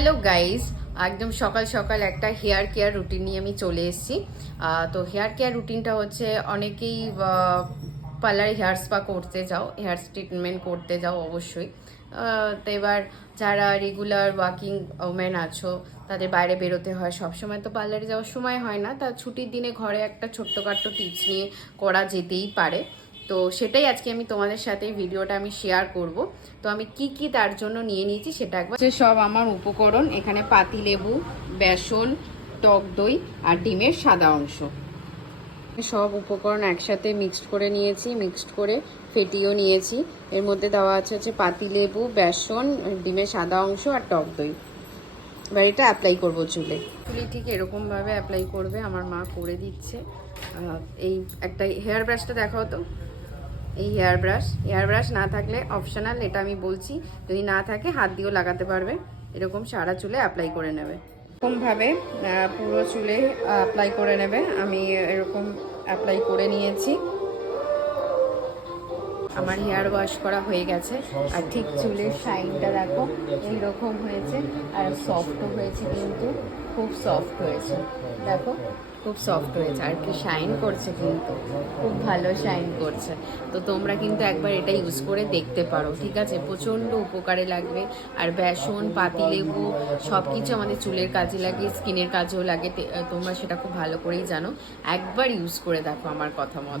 Hello guys, একদম সকাল সকাল একটা হেয়ার কেয়ার রুটিন নিয়ে আমি চলে এসেছি। তো হেয়ার কেয়ার রুটিনটা হচ্ছে অনেকেই পার্লারে হেয়ার স্পা করতে যাও, হেয়ার ট্রিটমেন্ট করতে যাও অবশ্যই। তো এবার যারা রেগুলার ওয়ার্কিং ওমেন আছো, তাদের বাইরে বেরোতে হয়, সবসময় তো পার্লারে যাওয়ার সময় হয় না। তা ছুটির দিনে ঘরে একটা ছোট্টখাট্টো টিপস নিয়ে করা যেতেই পারে। তো সেটাই আজকে আমি তোমাদের সাথে ভিডিওটা আমি শেয়ার করব। তো আমি কি কি তার জন্য নিয়ে নিয়েছি সেটা একবার সব আমার উপকরণ। এখানে পাতিলেবু, বেসন, টক দই আর ডিমের সাদা অংশ, সব উপকরণ একসাথে মিক্সড করে নিয়েছি, মিক্সড করে ফেটিয়েও নিয়েছি। এর মধ্যে দেওয়া আছে পাতিলেবু, বেসন, ডিমের সাদা অংশ আর টক দই। এবার এটা অ্যাপ্লাই করবো চুলে ঠিক এরকমভাবে অ্যাপ্লাই করবে। আমার মা করে দিচ্ছে। এই একটা হেয়ার ব্রাশটা দেখাও তো। এই হেয়ার ব্রাশ না থাকলে অপশনাল, এটা আমি বলছি, যদি না থাকে হাত দিয়েও লাগাতে পারবে। এরকম সারা চুলে অ্যাপ্লাই করে নেবে, এরকমভাবে পুরো চুলে অ্যাপ্লাই করে নেবে। আমি এরকম অ্যাপ্লাই করে নিয়েছি। আমার হেয়ার ওয়াশ করা হয়ে গেছে। আর ঠিক চুলের শাইনটা দেখো কীরকম হয়েছে, আর সফটও হয়েছে, কিন্তু খুব সফট হয়েছে। দেখো খুব সফট হয়েছে, আর কি শাইন করছে, কিন্তু খুব ভালো শাইন করছে। তো তোমরা কিন্তু একবার এটা ইউজ করে দেখতে পারো, ঠিক আছে? প্রচণ্ড উপকারে লাগবে। আর বেসন, পাতিলেবু সব কিছু আমাদের চুলের কাজে লাগে, স্কিনের কাজেও লাগে। তোমরা সেটা খুব ভালো করেই জানো। একবার ইউজ করে দেখো আমার কথা মতো।